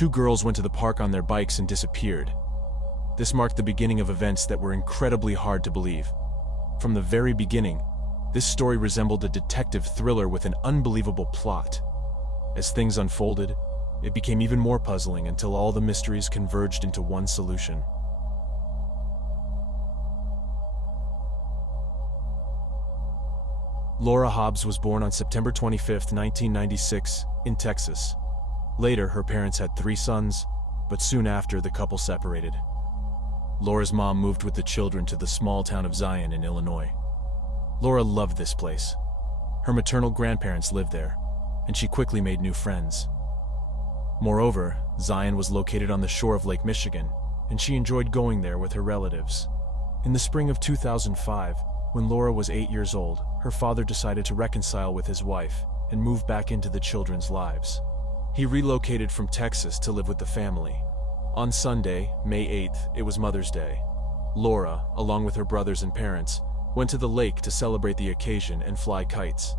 Two girls went to the park on their bikes and disappeared. This marked the beginning of events that were incredibly hard to believe. From the very beginning, this story resembled a detective thriller with an unbelievable plot. As things unfolded, it became even more puzzling until all the mysteries converged into one solution. Laura Hobbs was born on September 25, 1996, in Texas. Later, her parents had 3 sons, but soon after, the couple separated. Laura's mom moved with the children to the small town of Zion in Illinois. Laura loved this place. Her maternal grandparents lived there, and she quickly made new friends. Moreover, Zion was located on the shore of Lake Michigan, and she enjoyed going there with her relatives. In the spring of 2005, when Laura was 8 years old, her father decided to reconcile with his wife and move back into the children's lives. He relocated from Texas to live with the family. On Sunday, May 8th, it was Mother's Day. Laura, along with her brothers and parents, went to the lake to celebrate the occasion and fly kites.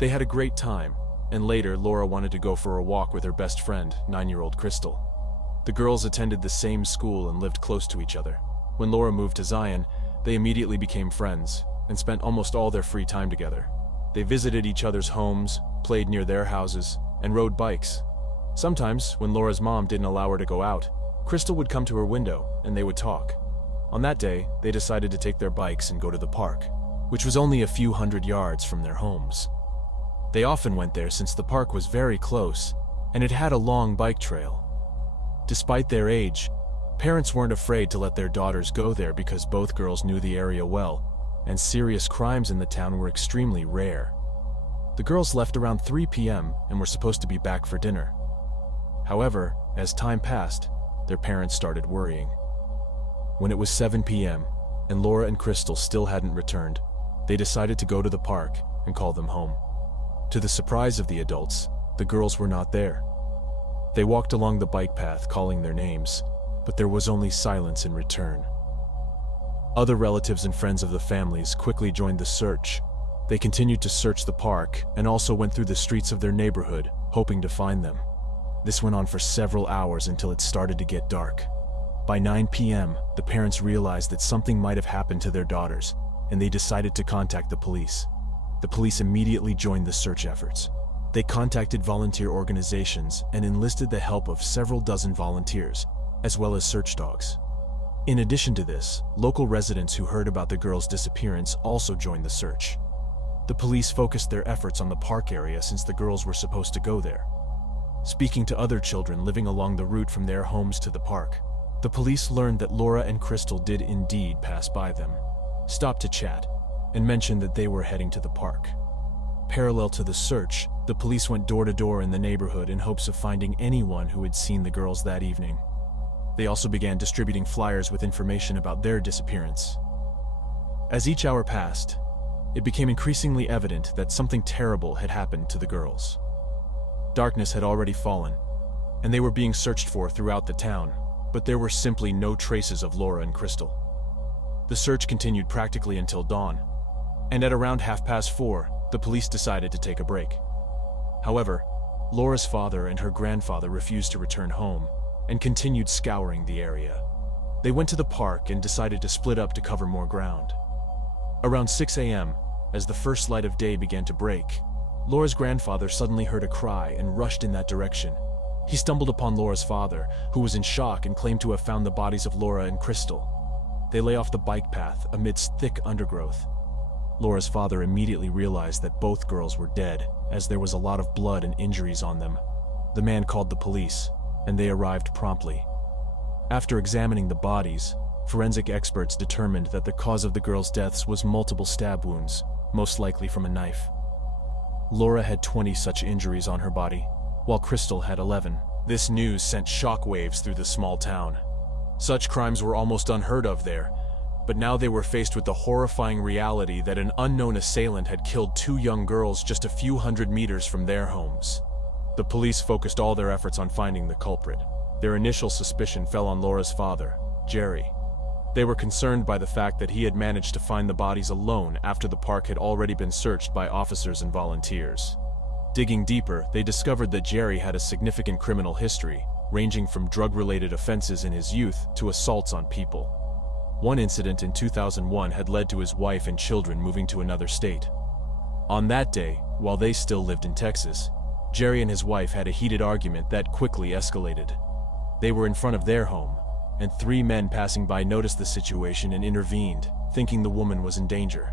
They had a great time, and later Laura wanted to go for a walk with her best friend, 9-year-old Crystal. The girls attended the same school and lived close to each other. When Laura moved to Zion, they immediately became friends and spent almost all their free time together. They visited each other's homes, played near their houses, and rode bikes. Sometimes, when Laura's mom didn't allow her to go out, Crystal would come to her window and they would talk. On that day, they decided to take their bikes and go to the park, which was only a few hundred yards from their homes. They often went there since the park was very close and it had a long bike trail. Despite their age, parents weren't afraid to let their daughters go there because both girls knew the area well, and serious crimes in the town were extremely rare. The girls left around 3 p.m. and were supposed to be back for dinner. However, as time passed, their parents started worrying. When it was 7 p.m. and Laura and Crystal still hadn't returned, they decided to go to the park and call them home. To the surprise of the adults, the girls were not there. They walked along the bike path calling their names, but there was only silence in return. Other relatives and friends of the families quickly joined the search. They continued to search the park and also went through the streets of their neighborhood, hoping to find them. This went on for several hours until it started to get dark. By 9 p.m., the parents realized that something might have happened to their daughters, and they decided to contact the police. The police immediately joined the search efforts. They contacted volunteer organizations and enlisted the help of several dozen volunteers, as well as search dogs. In addition to this, local residents who heard about the girls' disappearance also joined the search. The police focused their efforts on the park area since the girls were supposed to go there. Speaking to other children living along the route from their homes to the park, the police learned that Laura and Crystal did indeed pass by them, stopped to chat, and mentioned that they were heading to the park. Parallel to the search, the police went door to door in the neighborhood in hopes of finding anyone who had seen the girls that evening. They also began distributing flyers with information about their disappearance. As each hour passed, it became increasingly evident that something terrible had happened to the girls. Darkness had already fallen, and they were being searched for throughout the town, but there were simply no traces of Laura and Crystal. The search continued practically until dawn, and at around 4:30, the police decided to take a break. However, Laura's father and her grandfather refused to return home and continued scouring the area. They went to the park and decided to split up to cover more ground. Around 6 a.m., as the first light of day began to break, Laura's grandfather suddenly heard a cry and rushed in that direction. He stumbled upon Laura's father, who was in shock and claimed to have found the bodies of Laura and Crystal. They lay off the bike path amidst thick undergrowth. Laura's father immediately realized that both girls were dead, as there was a lot of blood and injuries on them. The man called the police, and they arrived promptly. After examining the bodies, forensic experts determined that the cause of the girls' deaths was multiple stab wounds, most likely from a knife. Laura had 20 such injuries on her body, while Crystal had 11. This news sent shockwaves through the small town. Such crimes were almost unheard of there, but now they were faced with the horrifying reality that an unknown assailant had killed 2 young girls just a few hundred meters from their homes. The police focused all their efforts on finding the culprit. Their initial suspicion fell on Laura's father, Jerry. They were concerned by the fact that he had managed to find the bodies alone after the park had already been searched by officers and volunteers. Digging deeper, they discovered that Jerry had a significant criminal history, ranging from drug-related offenses in his youth to assaults on people. One incident in 2001 had led to his wife and children moving to another state. On that day, while they still lived in Texas, Jerry and his wife had a heated argument that quickly escalated. They were in front of their home, and 3 men passing by noticed the situation and intervened, thinking the woman was in danger.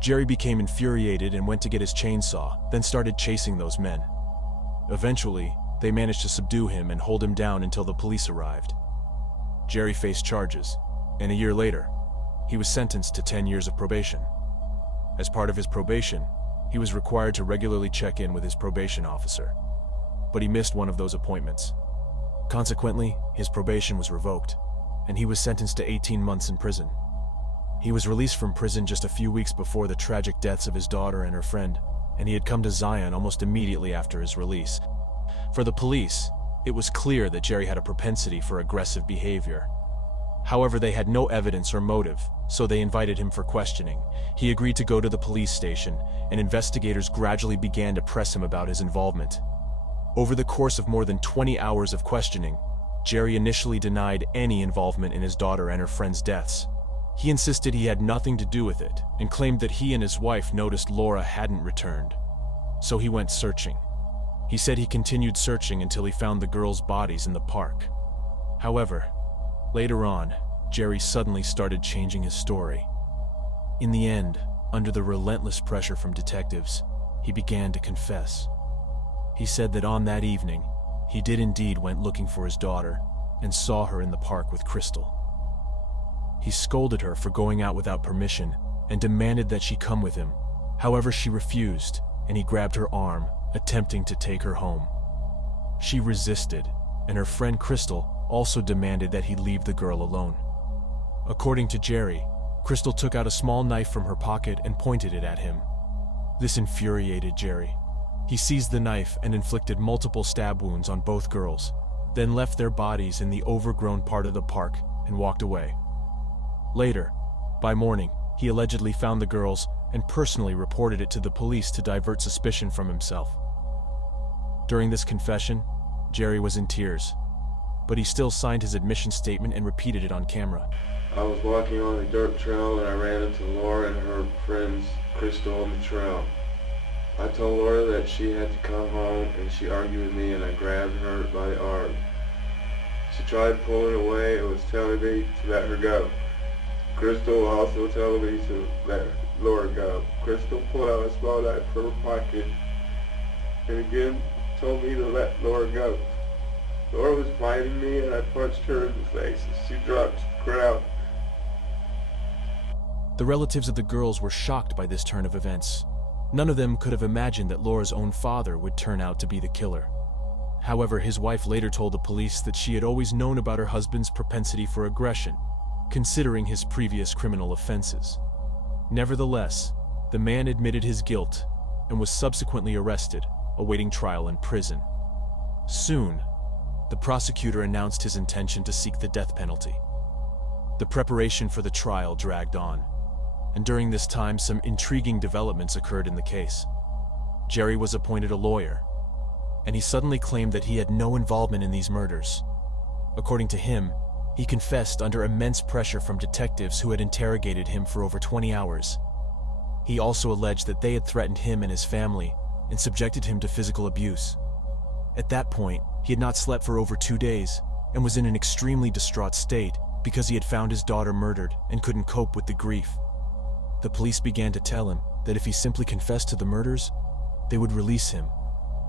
Jerry became infuriated and went to get his chainsaw, then started chasing those men. Eventually, they managed to subdue him and hold him down until the police arrived. Jerry faced charges, and a year later, he was sentenced to 10 years of probation. As part of his probation, he was required to regularly check in with his probation officer, but he missed one of those appointments. Consequently, his probation was revoked, and he was sentenced to 18 months in prison. He was released from prison just a few weeks before the tragic deaths of his daughter and her friend, and he had come to Zion almost immediately after his release. For the police, it was clear that Jerry had a propensity for aggressive behavior. However, they had no evidence or motive, so they invited him for questioning. He agreed to go to the police station, and investigators gradually began to press him about his involvement. Over the course of more than 20 hours of questioning, Jerry initially denied any involvement in his daughter and her friend's deaths. He insisted he had nothing to do with it, and claimed that he and his wife noticed Laura hadn't returned. So he went searching. He said he continued searching until he found the girls' bodies in the park. However, later on, Jerry suddenly started changing his story. In the end, under the relentless pressure from detectives, he began to confess. He said that on that evening, he did indeed went looking for his daughter and saw her in the park with Crystal. He scolded her for going out without permission and demanded that she come with him. However, she refused, and he grabbed her arm, attempting to take her home. She resisted, and her friend Crystal also demanded that he leave the girl alone. According to Jerry, Crystal took out a small knife from her pocket and pointed it at him. This infuriated Jerry. He seized the knife and inflicted multiple stab wounds on both girls, then left their bodies in the overgrown part of the park and walked away. Later, by morning, he allegedly found the girls and personally reported it to the police to divert suspicion from himself. During this confession, Jerry was in tears, but he still signed his admission statement and repeated it on camera. I was walking on a dirt trail and I ran into Laura and her friends Crystal on the trail. I told Laura that she had to come home and she argued with me and I grabbed her by the arm. She tried pulling away and was telling me to let her go. Crystal also telling me to let Laura go. Crystal pulled out a small knife from her pocket and again told me to let Laura go. Laura was fighting me and I punched her in the face and she dropped to the ground. The relatives of the girls were shocked by this turn of events. None of them could have imagined that Laura's own father would turn out to be the killer. However, his wife later told the police that she had always known about her husband's propensity for aggression, considering his previous criminal offenses. Nevertheless, the man admitted his guilt and was subsequently arrested, awaiting trial in prison. Soon, the prosecutor announced his intention to seek the death penalty. The preparation for the trial dragged on, and during this time some intriguing developments occurred in the case. Jerry was appointed a lawyer, and he suddenly claimed that he had no involvement in these murders. According to him, he confessed under immense pressure from detectives who had interrogated him for over 20 hours. He also alleged that they had threatened him and his family and subjected him to physical abuse. At that point, he had not slept for over 2 days and was in an extremely distraught state because he had found his daughter murdered and couldn't cope with the grief. The police began to tell him that if he simply confessed to the murders, they would release him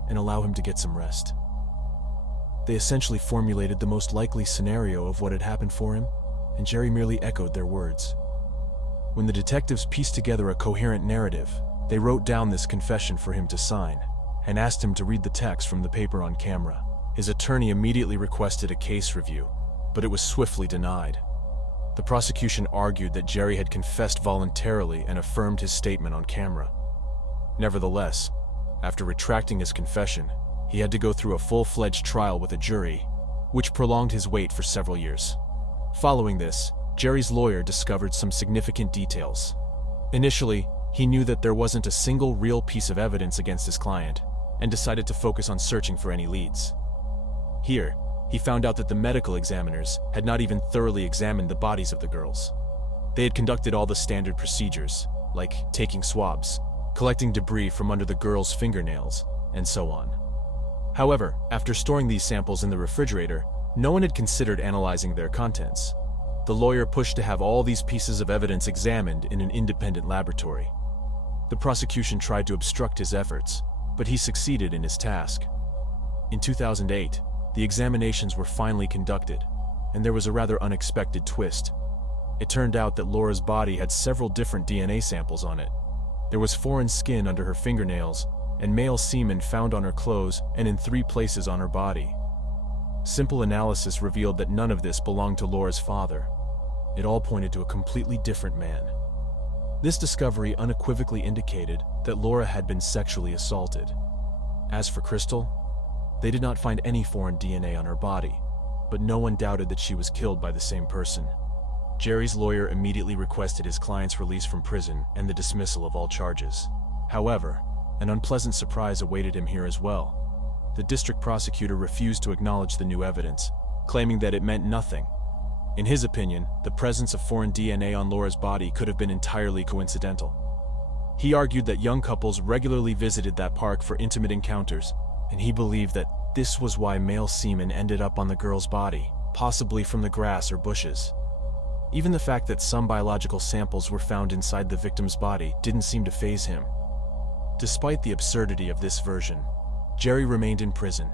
and allow him to get some rest. They essentially formulated the most likely scenario of what had happened for him, and Jerry merely echoed their words. When the detectives pieced together a coherent narrative, they wrote down this confession for him to sign and asked him to read the text from the paper on camera. His attorney immediately requested a case review, but it was swiftly denied. The prosecution argued that Jerry had confessed voluntarily and affirmed his statement on camera. Nevertheless, after retracting his confession, he had to go through a full-fledged trial with a jury, which prolonged his wait for several years. Following this, Jerry's lawyer discovered some significant details. Initially, he knew that there wasn't a single real piece of evidence against his client, and decided to focus on searching for any leads. Here, he found out that the medical examiners had not even thoroughly examined the bodies of the girls. They had conducted all the standard procedures, like taking swabs, collecting debris from under the girls' fingernails, and so on. However, after storing these samples in the refrigerator, no one had considered analyzing their contents. The lawyer pushed to have all these pieces of evidence examined in an independent laboratory. The prosecution tried to obstruct his efforts, but he succeeded in his task. In 2008, the examinations were finally conducted, and there was a rather unexpected twist. It turned out that Laura's body had several different DNA samples on it. There was foreign skin under her fingernails, and male semen found on her clothes and in 3 places on her body. Simple analysis revealed that none of this belonged to Laura's father. It all pointed to a completely different man. This discovery unequivocally indicated that Laura had been sexually assaulted. As for Crystal, they did not find any foreign DNA on her body, but no one doubted that she was killed by the same person. Jerry's lawyer immediately requested his client's release from prison and the dismissal of all charges. However, an unpleasant surprise awaited him here as well. The district prosecutor refused to acknowledge the new evidence, claiming that it meant nothing. In his opinion, the presence of foreign DNA on Laura's body could have been entirely coincidental. He argued that young couples regularly visited that park for intimate encounters, and he believed that this was why male semen ended up on the girl's body, possibly from the grass or bushes. Even the fact that some biological samples were found inside the victim's body didn't seem to faze him. Despite the absurdity of this version, Jerry remained in prison,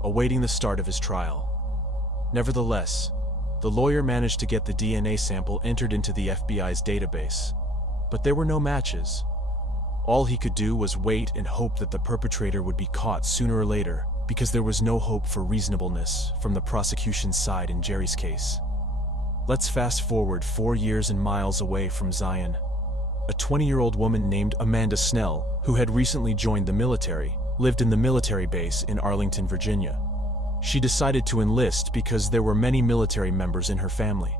awaiting the start of his trial. Nevertheless, the lawyer managed to get the DNA sample entered into the FBI's database, but there were no matches. All he could do was wait and hope that the perpetrator would be caught sooner or later, because there was no hope for reasonableness from the prosecution's side in Jerry's case. Let's fast forward 4 years and miles away from Zion. A 20-year-old woman named Amanda Snell, who had recently joined the military, lived in the military base in Arlington, Virginia. She decided to enlist because there were many military members in her family.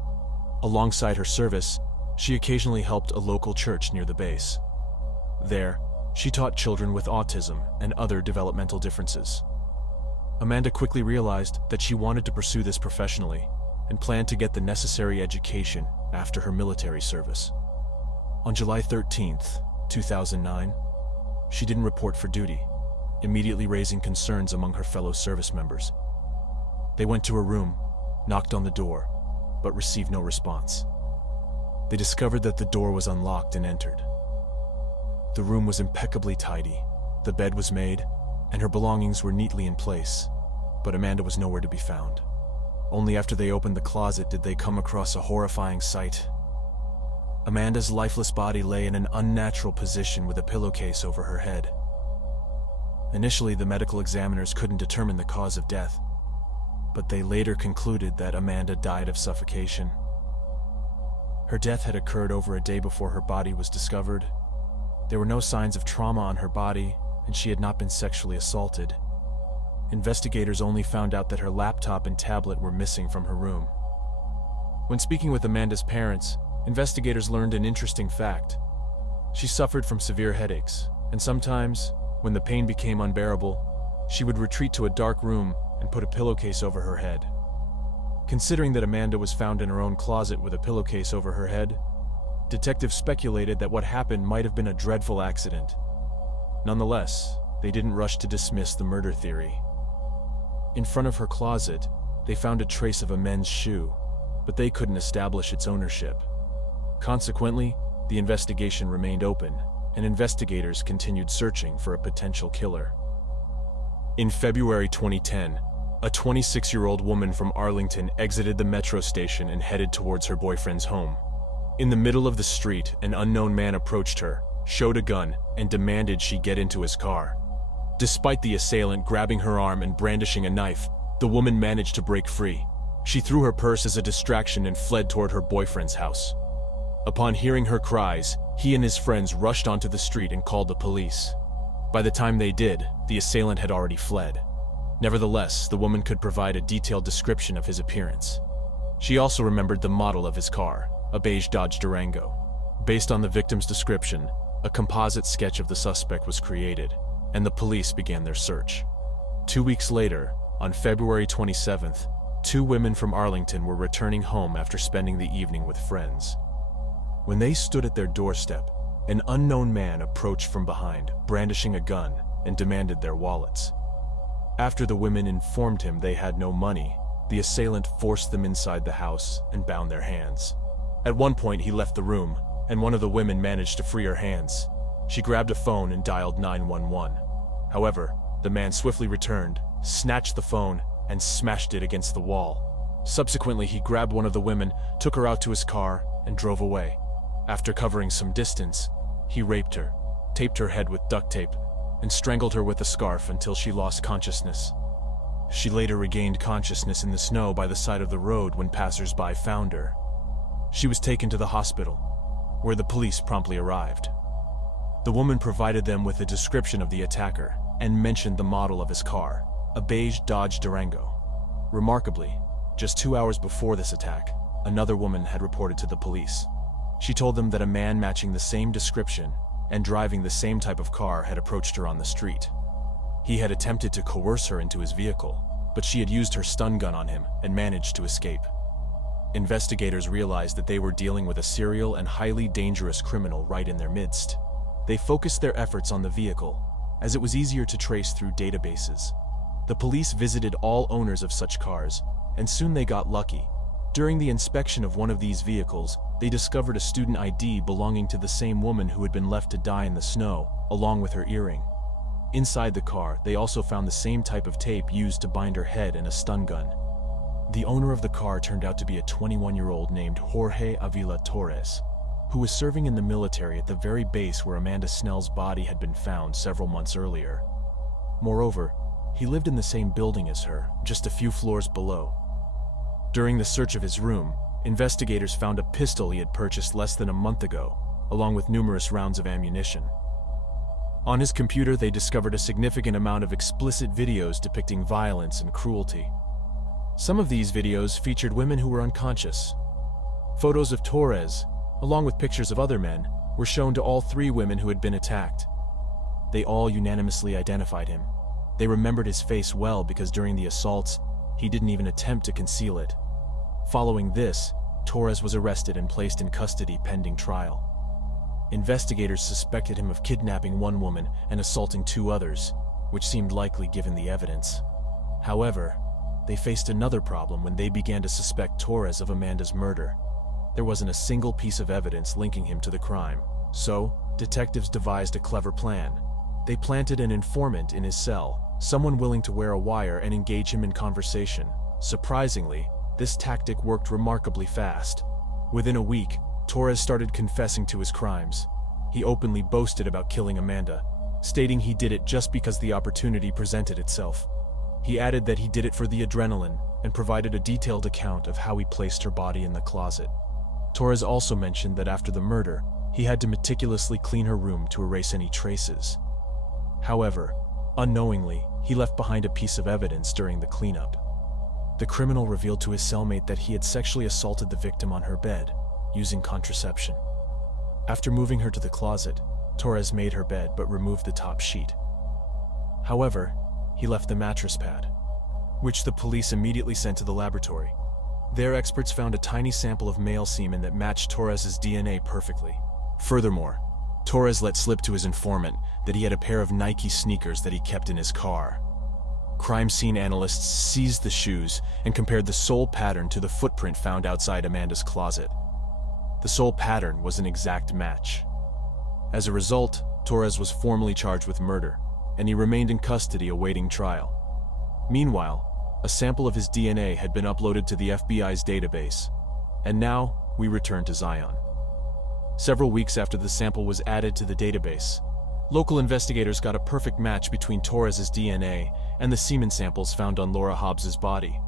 Alongside her service, she occasionally helped a local church near the base. There, she taught children with autism and other developmental differences. Amanda quickly realized that she wanted to pursue this professionally and planned to get the necessary education after her military service. On July 13th, 2009, she didn't report for duty, immediately raising concerns among her fellow service members. They went to her room, knocked on the door, but received no response. They discovered that the door was unlocked and entered. The room was impeccably tidy, the bed was made, and her belongings were neatly in place, but Amanda was nowhere to be found. Only after they opened the closet did they come across a horrifying sight. Amanda's lifeless body lay in an unnatural position with a pillowcase over her head. Initially, the medical examiners couldn't determine the cause of death, but they later concluded that Amanda died of suffocation. Her death had occurred over a day before her body was discovered. There were no signs of trauma on her body, and she had not been sexually assaulted. Investigators only found out that her laptop and tablet were missing from her room. When speaking with Amanda's parents, investigators learned an interesting fact. She suffered from severe headaches, and sometimes, when the pain became unbearable, she would retreat to a dark room and put a pillowcase over her head. Considering that Amanda was found in her own closet with a pillowcase over her head, detectives speculated that what happened might have been a dreadful accident. Nonetheless, they didn't rush to dismiss the murder theory. In front of her closet, they found a trace of a men's shoe, but they couldn't establish its ownership. Consequently, the investigation remained open, and investigators continued searching for a potential killer. In February 2010, a 26-year-old woman from Arlington exited the metro station and headed towards her boyfriend's home. In the middle of the street, an unknown man approached her, showed a gun, and demanded she get into his car. Despite the assailant grabbing her arm and brandishing a knife, the woman managed to break free. She threw her purse as a distraction and fled toward her boyfriend's house. Upon hearing her cries, he and his friends rushed onto the street and called the police. By the time they did, the assailant had already fled. Nevertheless, the woman could provide a detailed description of his appearance. She also remembered the model of his car, a beige Dodge Durango. Based on the victim's description, a composite sketch of the suspect was created, and the police began their search. 2 weeks later, On February 27th, two women from Arlington were returning home after spending the evening with friends. When they stood at their doorstep, an unknown man approached from behind, brandishing a gun, and demanded their wallets. After the women informed him they had no money, the assailant forced them inside the house and bound their hands. At one point, he left the room, and one of the women managed to free her hands. She grabbed a phone and dialed 911. However, the man swiftly returned, snatched the phone, and smashed it against the wall. Subsequently, he grabbed one of the women, took her out to his car, and drove away. After covering some distance, he raped her, taped her head with duct tape, and strangled her with a scarf until she lost consciousness. She later regained consciousness in the snow by the side of the road when passers-by found her. She was taken to the hospital, where the police promptly arrived. The woman provided them with a description of the attacker and mentioned the model of his car, a beige Dodge Durango. Remarkably, just 2 hours before this attack, another woman had reported to the police. She told them that a man matching the same description and driving the same type of car had approached her on the street. He had attempted to coerce her into his vehicle, but she had used her stun gun on him and managed to escape. Investigators realized that they were dealing with a serial and highly dangerous criminal right in their midst. They focused their efforts on the vehicle, as it was easier to trace through databases. The police visited all owners of such cars, and soon they got lucky. During the inspection of one of these vehicles, they discovered a student ID belonging to the same woman who had been left to die in the snow, along with her earring. Inside the car, they also found the same type of tape used to bind her head and a stun gun. The owner of the car turned out to be a 21-year-old named Jorge Avila Torres, who was serving in the military at the very base where Amanda Snell's body had been found several months earlier. Moreover, he lived in the same building as her, just a few floors below. During the search of his room, investigators found a pistol he had purchased less than a month ago, along with numerous rounds of ammunition. On his computer, they discovered a significant amount of explicit videos depicting violence and cruelty. Some of these videos featured women who were unconscious. Photos of Torres, along with pictures of other men, were shown to all three women who had been attacked. They all unanimously identified him. They remembered his face well because during the assaults, he didn't even attempt to conceal it. Following this, Torres was arrested and placed in custody pending trial. Investigators suspected him of kidnapping one woman and assaulting two others, which seemed likely given the evidence. However, they faced another problem when they began to suspect Torres of Amanda's murder. There wasn't a single piece of evidence linking him to the crime, so detectives devised a clever plan. They planted an informant in his cell, someone willing to wear a wire and engage him in conversation. Surprisingly, this tactic worked remarkably fast. Within a week, Torres started confessing to his crimes. He openly boasted about killing Amanda, stating he did it just because the opportunity presented itself. He added that he did it for the adrenaline and provided a detailed account of how he placed her body in the closet. Torres also mentioned that after the murder, he had to meticulously clean her room to erase any traces. However, unknowingly, he left behind a piece of evidence during the cleanup. The criminal revealed to his cellmate that he had sexually assaulted the victim on her bed, using contraception. After moving her to the closet, Torres made her bed but removed the top sheet. However, he left the mattress pad, which the police immediately sent to the laboratory. Their experts found a tiny sample of male semen that matched Torres's DNA perfectly. Furthermore, Torres let slip to his informant that he had a pair of Nike sneakers that he kept in his car. Crime scene analysts seized the shoes and compared the sole pattern to the footprint found outside Amanda's closet. The sole pattern was an exact match. As a result, Torres was formally charged with murder, and he remained in custody awaiting trial. Meanwhile, a sample of his DNA had been uploaded to the FBI's database, and now we return to Zion. Several weeks after the sample was added to the database, local investigators got a perfect match between Torres's DNA and the semen samples found on Laura Hobbs's body.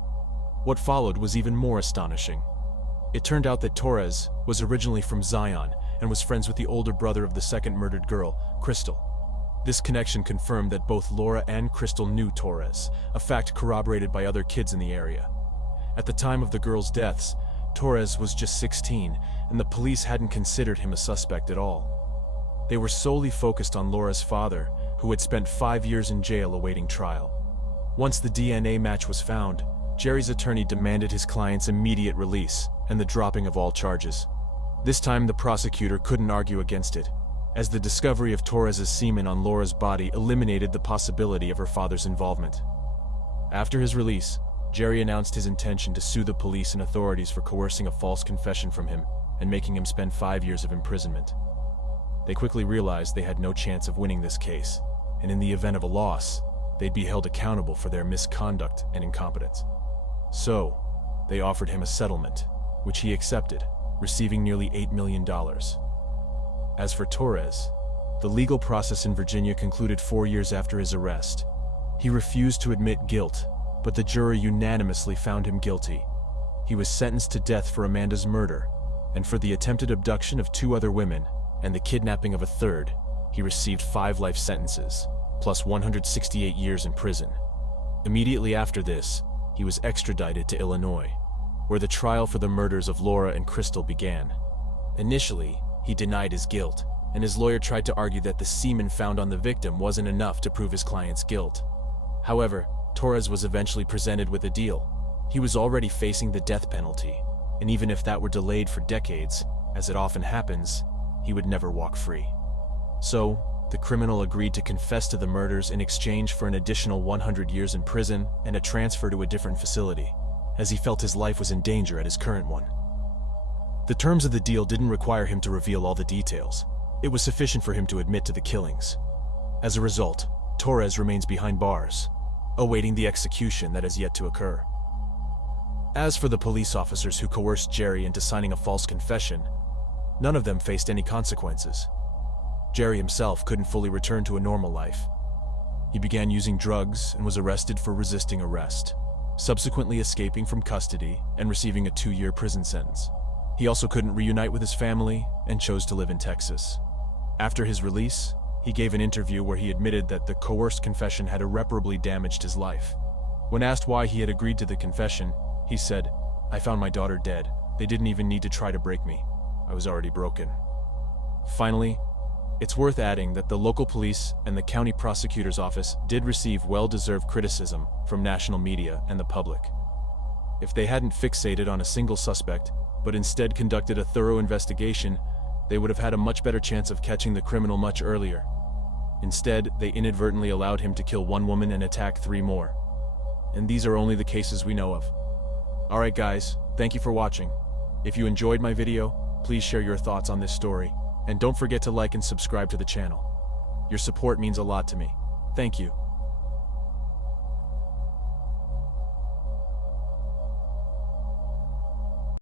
What followed was even more astonishing. It turned out that Torres was originally from Zion and was friends with the older brother of the second murdered girl, Crystal. This connection confirmed that both Laura and Crystal knew Torres, a fact corroborated by other kids in the area. At the time of the girls' deaths, Torres was just 16, and the police hadn't considered him a suspect at all. They were solely focused on Laura's father, who had spent 5 years in jail awaiting trial. Once the DNA match was found, Jerry's attorney demanded his client's immediate release and the dropping of all charges. This time the prosecutor couldn't argue against it, as the discovery of Torres's semen on Laura's body eliminated the possibility of her father's involvement. After his release, Jerry announced his intention to sue the police and authorities for coercing a false confession from him and making him spend 5 years of imprisonment. They quickly realized they had no chance of winning this case, and in the event of a loss, they'd be held accountable for their misconduct and incompetence. So, they offered him a settlement, which he accepted, receiving nearly $8 million. As for Torres, the legal process in Virginia concluded 4 years after his arrest. He refused to admit guilt, but the jury unanimously found him guilty. He was sentenced to death for Amanda's murder, and for the attempted abduction of 2 other women and the kidnapping of a third, he received 5 life sentences, plus 168 years in prison. Immediately after this, he was extradited to Illinois, where the trial for the murders of Laura and Crystal began. Initially, he denied his guilt, and his lawyer tried to argue that the semen found on the victim wasn't enough to prove his client's guilt. However, Torres was eventually presented with a deal. He was already facing the death penalty, and even if that were delayed for decades, as it often happens, he would never walk free. So, the criminal agreed to confess to the murders in exchange for an additional 100 years in prison and a transfer to a different facility, as he felt his life was in danger at his current one. The terms of the deal didn't require him to reveal all the details. It was sufficient for him to admit to the killings. As a result, Torres remains behind bars, awaiting the execution that has yet to occur. As for the police officers who coerced Jerry into signing a false confession, none of them faced any consequences. Jerry himself couldn't fully return to a normal life. He began using drugs and was arrested for resisting arrest, subsequently escaping from custody and receiving a 2-year prison sentence. He also couldn't reunite with his family and chose to live in Texas. After his release, he gave an interview where he admitted that the coerced confession had irreparably damaged his life. When asked why he had agreed to the confession, he said, "I found my daughter dead. They didn't even need to try to break me. I was already broken." Finally, it's worth adding that the local police and the county prosecutor's office did receive well-deserved criticism from national media and the public. If they hadn't fixated on a single suspect, but instead conducted a thorough investigation, they would have had a much better chance of catching the criminal much earlier. Instead, they inadvertently allowed him to kill 1 woman and attack 3 more. And these are only the cases we know of. Alright guys, thank you for watching. If you enjoyed my video, please share your thoughts on this story, and don't forget to like and subscribe to the channel. Your support means a lot to me. Thank you.